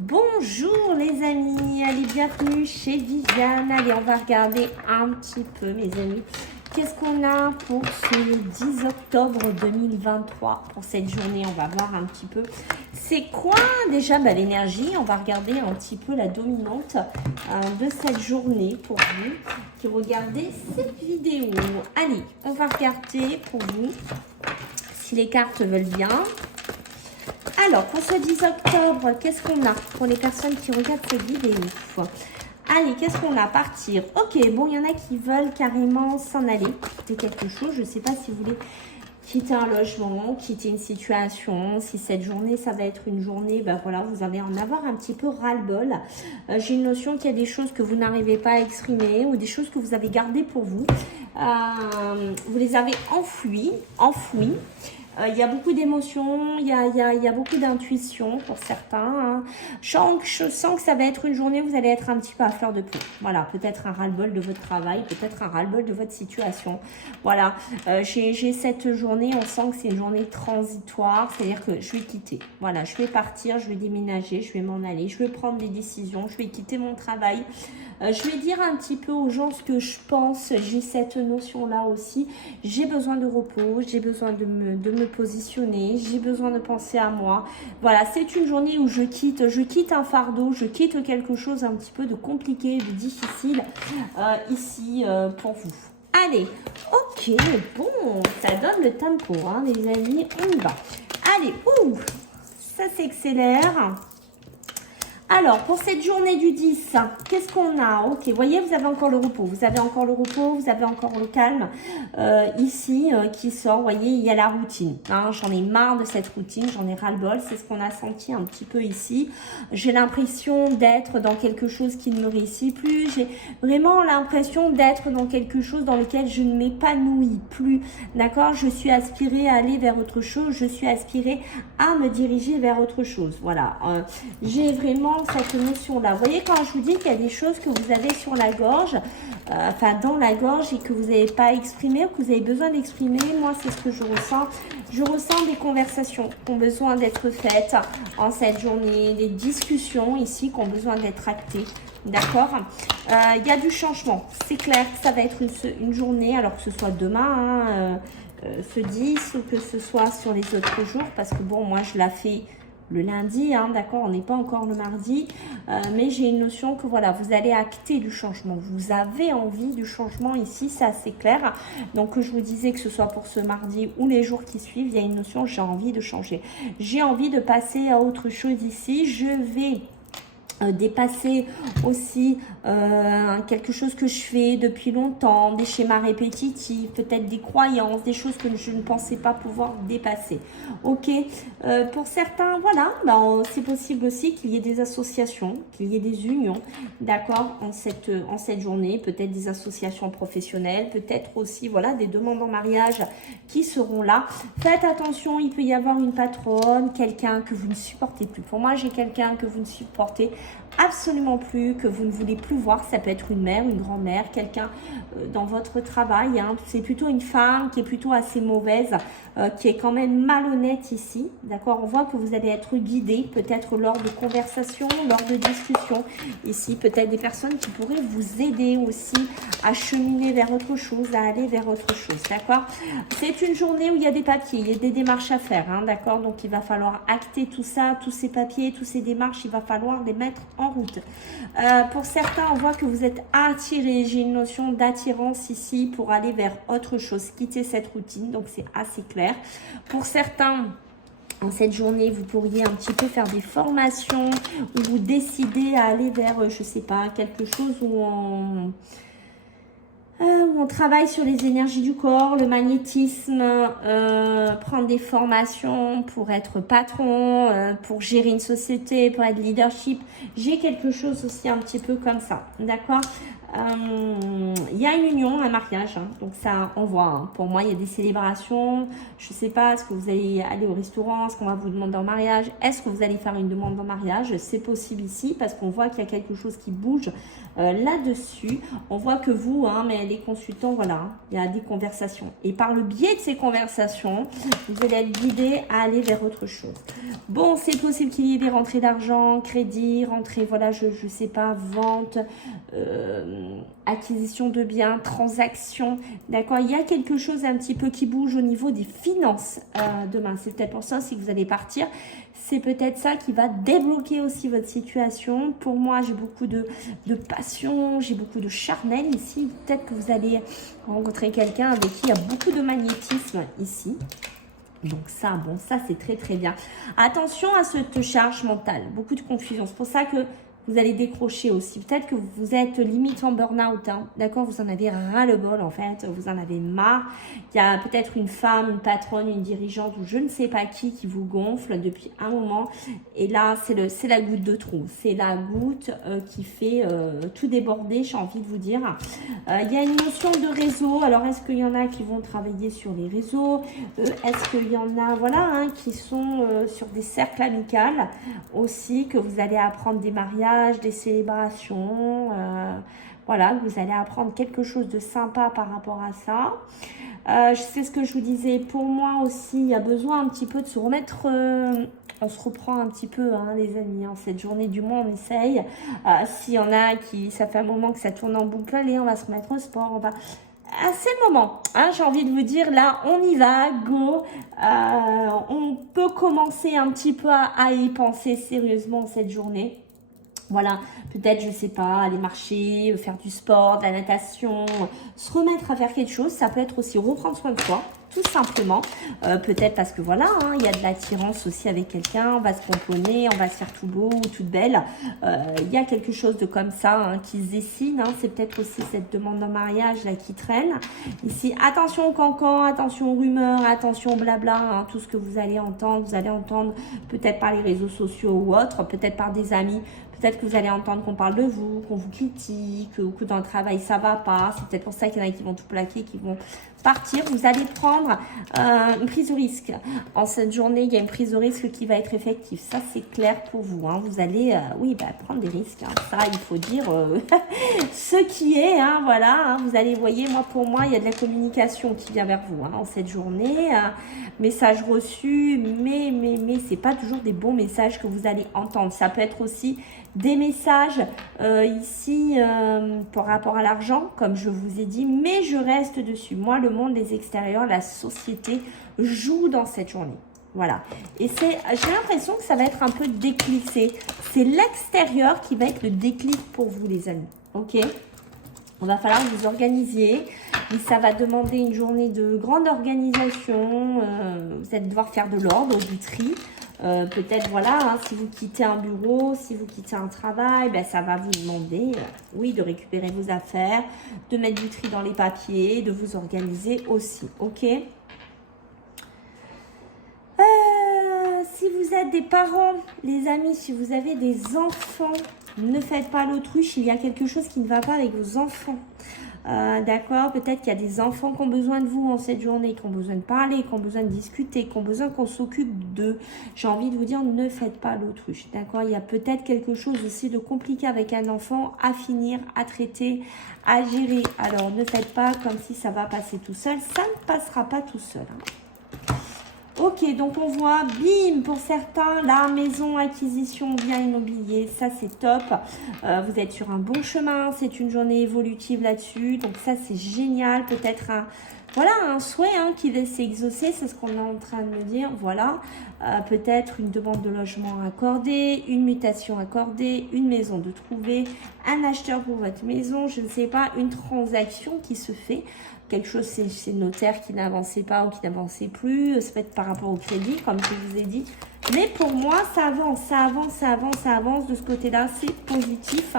Bonjour les amis, allez bienvenue chez Viviane. Allez, on va regarder un petit peu mes amis. Qu'est-ce qu'on a pour ce 10 octobre 2023 pour cette journée? On va voir un petit peu. C'est quoi déjà l'énergie? On va regarder un petit peu la dominante de cette journée pour vous qui regardez cette vidéo. Allez, on va regarder pour vous si les cartes veulent bien. Alors, pour ce 10 octobre, qu'est-ce qu'on a pour les personnes qui regardent cette vidéo? Allez, qu'est-ce qu'on a? Partir. Ok, bon, il y en a qui veulent carrément s'en aller, quitter quelque chose. Je ne sais pas si vous voulez quitter un logement, quitter une situation. Si cette journée, ça va être une journée, ben voilà, vous allez en avoir un petit peu ras-le-bol. J'ai une notion qu'il y a des choses que vous n'arrivez pas à exprimer ou des choses que vous avez gardées pour vous. Vous les avez enfouies. Il y a beaucoup d'émotions, il y a beaucoup d'intuition pour certains. Hein. Je sens que ça va être une journée où vous allez être un petit peu à fleur de peau. Voilà, peut-être un ras-le-bol de votre travail, peut-être un ras-le-bol de votre situation. Voilà, j'ai cette journée, on sent que c'est une journée transitoire, c'est-à-dire que je vais quitter. Voilà, je vais partir, je vais déménager, je vais m'en aller, je vais prendre des décisions, je vais quitter mon travail. Je vais dire un petit peu aux gens ce que je pense. J'ai cette notion-là aussi. J'ai besoin de repos, j'ai besoin de me positionner, j'ai besoin de penser à moi. Voilà, c'est une journée où je quitte un fardeau, je quitte quelque chose un petit peu de compliqué, de difficile ici pour vous. Allez, ok, bon, ça donne le tempo, hein, les amis, on y va. Allez, ouh, ça s'accélère. Alors, pour cette journée du 10, qu'est-ce qu'on a? Ok, vous voyez, vous avez encore le repos. Vous avez encore le repos, vous avez encore le calme ici qui sort. Vous voyez, il y a la routine. Hein, j'en ai marre de cette routine, j'en ai ras-le-bol. C'est ce qu'on a senti un petit peu ici. J'ai l'impression d'être dans quelque chose qui ne me réussit plus. J'ai vraiment l'impression d'être dans quelque chose dans lequel je ne m'épanouis plus. D'accord? Je suis aspirée à aller vers autre chose. Je suis aspirée à me diriger vers autre chose. Voilà. J'ai vraiment cette notion-là. Vous voyez, quand je vous dis qu'il y a des choses que vous avez sur la gorge, enfin dans la gorge et que vous n'avez pas exprimé ou que vous avez besoin d'exprimer, moi c'est ce que je ressens. Je ressens des conversations qui ont besoin d'être faites en cette journée, des discussions ici qui ont besoin d'être actées. D'accord. Il y a du changement. C'est clair que ça va être une journée, alors que ce soit demain, ce 10 ou que ce soit sur les autres jours, parce que bon, moi je la fais le lundi, hein, d'accord, on n'est pas encore le mardi, mais j'ai une notion que voilà, vous allez acter du changement, vous avez envie du changement ici, c'est assez clair. Donc je vous disais que ce soit pour ce mardi ou les jours qui suivent, il y a une notion, j'ai envie de changer, j'ai envie de passer à autre chose ici, je vais dépasser aussi quelque chose que je fais depuis longtemps, des schémas répétitifs, peut-être des croyances, des choses que je ne pensais pas pouvoir dépasser. Ok, pour certains, voilà, ben, c'est possible aussi qu'il y ait des associations, qu'il y ait des unions, d'accord, en cette journée, peut-être des associations professionnelles, peut-être aussi, voilà, des demandes en mariage qui seront là. Faites attention, il peut y avoir une patronne, quelqu'un que vous ne supportez plus. Pour moi, j'ai quelqu'un que vous ne supportez absolument plus, que vous ne voulez plus voir. Ça peut être une mère, une grand-mère, quelqu'un dans votre travail, hein. C'est plutôt une femme qui est plutôt assez mauvaise, qui est quand même malhonnête ici, d'accord. On voit que vous allez être guidé, peut-être lors de conversations, lors de discussions ici, peut-être des personnes qui pourraient vous aider aussi à cheminer vers autre chose, à aller vers autre chose, d'accord. C'est une journée où il y a des papiers, il y a des démarches à faire, hein, d'accord. Donc il va falloir acter tout ça, tous ces papiers, toutes ces démarches, il va falloir les mettre en route. Pour certains, on voit que vous êtes attirés. J'ai une notion d'attirance ici pour aller vers autre chose, quitter cette routine. Donc, c'est assez clair. Pour certains, en cette journée, vous pourriez un petit peu faire des formations où vous décidez à aller vers, je sais pas, quelque chose où on travaille sur les énergies du corps, le magnétisme, prendre des formations pour être patron, pour gérer une société, pour être leadership. J'ai quelque chose aussi un petit peu comme ça, d'accord. Il y a une union, un mariage, hein, donc ça on voit, hein. Pour moi il y a des célébrations, je sais pas, est-ce que vous allez aller au restaurant, est-ce qu'on va vous demander en mariage, est-ce que vous allez faire une demande en mariage, c'est possible ici parce qu'on voit qu'il y a quelque chose qui bouge là-dessus. On voit que vous, hein, mais les consultants, voilà, hein, il y a des conversations et par le biais de ces conversations, vous allez être guidé à aller vers autre chose. Bon, c'est possible qu'il y ait des rentrées d'argent, crédit, rentrée, voilà, je sais pas, vente, acquisition de biens, transaction, d'accord. Il y a quelque chose un petit peu qui bouge au niveau des finances demain. C'est peut-être pour ça aussi que vous allez partir. C'est peut-être ça qui va débloquer aussi votre situation. Pour moi, j'ai beaucoup de passion, j'ai beaucoup de charnel ici. Peut-être que vous allez rencontrer quelqu'un avec qui il y a beaucoup de magnétisme ici. Donc ça, bon, ça c'est très très bien. Attention à cette charge mentale, beaucoup de confusion. C'est pour ça que vous allez décrocher aussi. Peut-être que vous êtes limite en burn-out, hein, d'accord. Vous en avez ras-le-bol en fait, vous en avez marre. Il y a peut-être une femme, une patronne, une dirigeante ou je ne sais pas qui vous gonfle depuis un moment. Et là, c'est la goutte de trop. C'est la goutte qui fait tout déborder, j'ai envie de vous dire. Il y a une notion de réseau. Alors, est-ce qu'il y en a qui vont travailler sur les réseaux? Est-ce qu'il y en a, voilà, hein, qui sont sur des cercles amicaux aussi, que vous allez apprendre des mariages, des célébrations, voilà, vous allez apprendre quelque chose de sympa par rapport à ça. Je sais ce que je vous disais, pour moi aussi, il y a besoin un petit peu de se remettre, on se reprend un petit peu, hein, les amis, hein, cette journée du mois, on essaye. S'il y en a qui, ça fait un moment que ça tourne en boucle, allez, on va se remettre au sport, on va... Ah, c'est le moment, hein, j'ai envie de vous dire, là, on y va, go. On peut commencer un petit peu à y penser sérieusement cette journée. Voilà, peut-être, je sais pas, aller marcher, faire du sport, de la natation, se remettre à faire quelque chose. Ça peut être aussi reprendre soin de soi, tout simplement. Peut-être parce que voilà, hein, il y a de l'attirance aussi avec quelqu'un, on va se pomponner, on va se faire tout beau ou toute belle. Il y a quelque chose de comme ça, hein, qui se dessine. Hein. C'est peut-être aussi cette demande en mariage là qui traîne. Ici, attention au cancan, attention aux rumeurs, attention au blabla, hein, tout ce que vous allez entendre peut-être par les réseaux sociaux ou autres, peut-être par des amis. Peut-être que vous allez entendre qu'on parle de vous, qu'on vous critique, ou que dans le travail ça va pas. C'est peut-être pour ça qu'il y en a qui vont tout plaquer, qui vont partir. Vous allez prendre une prise de risque. En cette journée, il y a une prise de risque qui va être effective. Ça, c'est clair pour vous, hein. Vous allez, oui, prendre des risques, hein. Ça, il faut dire ce qui est, hein, voilà. Hein. Vous allez, voyez, pour moi, il y a de la communication qui vient vers vous, hein, en cette journée. Messages reçus, mais c'est pas toujours des bons messages que vous allez entendre. Ça peut être aussi des messages ici par rapport à l'argent, comme je vous ai dit, mais je reste dessus. Moi, le monde des extérieurs, la société joue dans cette journée. Voilà. Et j'ai l'impression que ça va être un peu déclic. C'est l'extérieur qui va être le déclic pour vous, les amis. Ok ? On va falloir vous organiser. Et ça va demander une journée de grande organisation. Vous allez devoir faire de l'ordre, du tri. Peut-être, voilà, hein, si vous quittez un bureau, si vous quittez un travail, ça va vous demander, oui, de récupérer vos affaires, de mettre du tri dans les papiers, de vous organiser aussi, ok? Si vous êtes des parents, les amis, si vous avez des enfants, ne faites pas l'autruche, il y a quelque chose qui ne va pas avec vos enfants. D'accord, peut-être qu'il y a des enfants qui ont besoin de vous en cette journée, qui ont besoin de parler, qui ont besoin de discuter, qui ont besoin qu'on s'occupe d'eux. J'ai envie de vous dire, ne faites pas l'autruche, d'accord. Il y a peut-être quelque chose aussi de compliqué avec un enfant à finir, à traiter, à gérer. Alors, ne faites pas comme si ça va passer tout seul. Ça ne passera pas tout seul, hein. Ok, donc on voit, bim, pour certains, la maison, acquisition, bien immobilier, ça c'est top. Vous êtes sur un bon chemin, c'est une journée évolutive là-dessus, donc ça c'est génial. Peut-être un souhait, hein, qui va s'exaucer, c'est ce qu'on est en train de me dire, voilà. Peut-être une demande de logement accordée, une mutation accordée, une maison de trouver, un acheteur pour votre maison, je ne sais pas, une transaction qui se fait. Quelque chose, c'est le notaire qui n'avançait pas ou qui n'avançait plus. Ça peut être par rapport au crédit, comme je vous ai dit. Mais pour moi, ça avance, ça avance, ça avance, ça avance. De ce côté-là, c'est positif.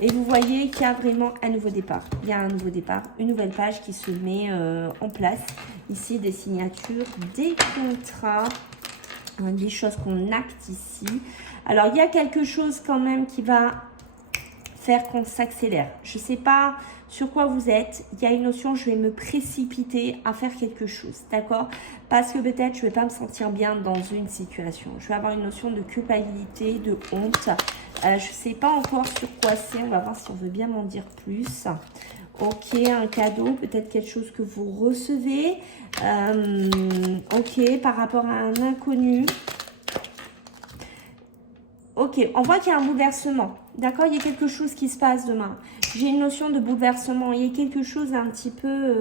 Et vous voyez qu'il y a vraiment un nouveau départ. Il y a un nouveau départ, une nouvelle page qui se met en place. Ici, des signatures, des contrats, des choses qu'on acte ici. Alors, il y a quelque chose quand même qui va faire qu'on s'accélère. Je ne sais pas sur quoi vous êtes. Il y a une notion, je vais me précipiter à faire quelque chose, d'accord? Parce que peut-être je ne vais pas me sentir bien dans une situation. Je vais avoir une notion de culpabilité, de honte. Je ne sais pas encore sur quoi c'est. On va voir si on veut bien m'en dire plus. Ok, un cadeau, peut-être quelque chose que vous recevez. Ok, par rapport à un inconnu. Ok, on voit qu'il y a un bouleversement. D'accord, il y a quelque chose qui se passe demain. J'ai une notion de bouleversement. Il y a quelque chose un petit peu...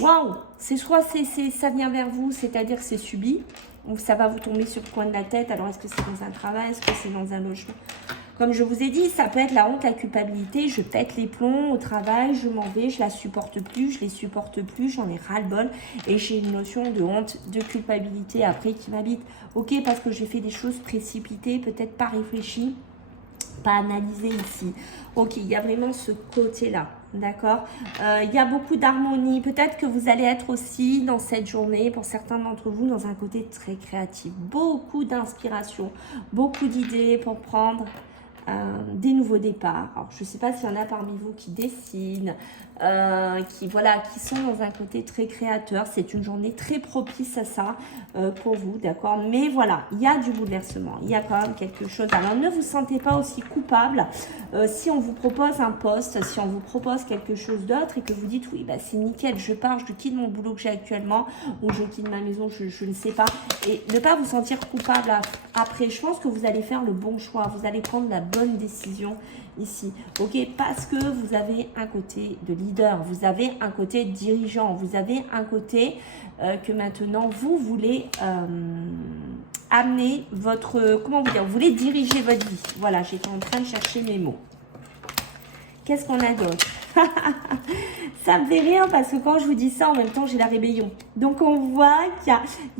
Waouh, c'est soit ça vient vers vous, c'est-à-dire que c'est subi. Ou ça va vous tomber sur le coin de la tête. Alors, est-ce que c'est dans un travail? Est-ce que c'est dans un logement? Comme je vous ai dit, ça peut être la honte, la culpabilité. Je pète les plombs au travail, je m'en vais, je la supporte plus, je les supporte plus, j'en ai ras-le-bol. Et j'ai une notion de honte, de culpabilité après qui m'habite. Ok, parce que j'ai fait des choses précipitées, peut-être pas réfléchies, pas analysées ici. Ok, il y a vraiment ce côté-là. D'accord, il y a beaucoup d'harmonie. Peut-être que vous allez être aussi dans cette journée, pour certains d'entre vous, dans un côté très créatif. Beaucoup d'inspiration, beaucoup d'idées pour prendre des nouveaux départs. Alors, je ne sais pas s'il y en a parmi vous qui dessinent, qui sont dans un côté très créateur. C'est une journée très propice à ça pour vous, d'accord? Mais voilà, il y a du bouleversement. Il y a quand même quelque chose. Alors, ne vous sentez pas aussi coupable si on vous propose un poste, si on vous propose quelque chose d'autre et que vous dites, oui, bah, c'est nickel, je pars, je quitte mon boulot que j'ai actuellement ou je quitte ma maison, je ne sais pas. Et ne pas vous sentir coupable après. Je pense que vous allez faire le bon choix. Vous allez prendre la bonne décision ici, ok, parce que vous avez un côté de leader, vous avez un côté dirigeant, vous avez un côté que maintenant vous voulez amener votre, comment vous dire, vous voulez diriger votre vie. Voilà, j'étais en train de chercher mes mots. Qu'est-ce qu'on a d'autre? Ça me fait rire parce que quand je vous dis ça, en même temps, j'ai la rébellion. Donc, on voit qu'il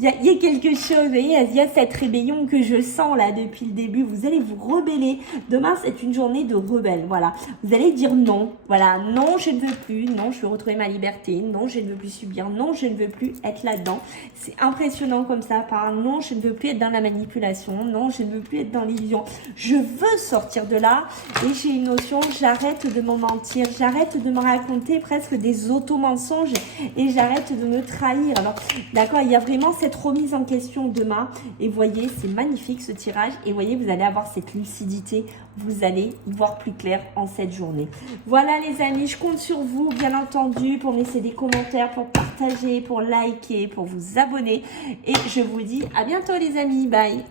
y a quelque chose, vous voyez, il y a cette rébellion que je sens là depuis le début. Vous allez vous rebeller. Demain, c'est une journée de rebelle, voilà. Vous allez dire non, voilà, non, je ne veux plus, non, je veux retrouver ma liberté, non, je ne veux plus subir, non, je ne veux plus être là-dedans. C'est impressionnant comme ça, par non, je ne veux plus être dans la manipulation, non, je ne veux plus être dans l'illusion. Je veux sortir de là et j'ai une notion, j'arrête de m'en mentir, j'arrête de me raconter presque des auto-mensonges et j'arrête de me trahir. Alors, d'accord, il y a vraiment cette remise en question demain et voyez, c'est magnifique ce tirage et voyez, vous allez avoir cette lucidité, vous allez y voir plus clair en cette journée. Voilà les amis, je compte sur vous, bien entendu, pour me laisser des commentaires, pour partager, pour liker, pour vous abonner et je vous dis à bientôt les amis, bye.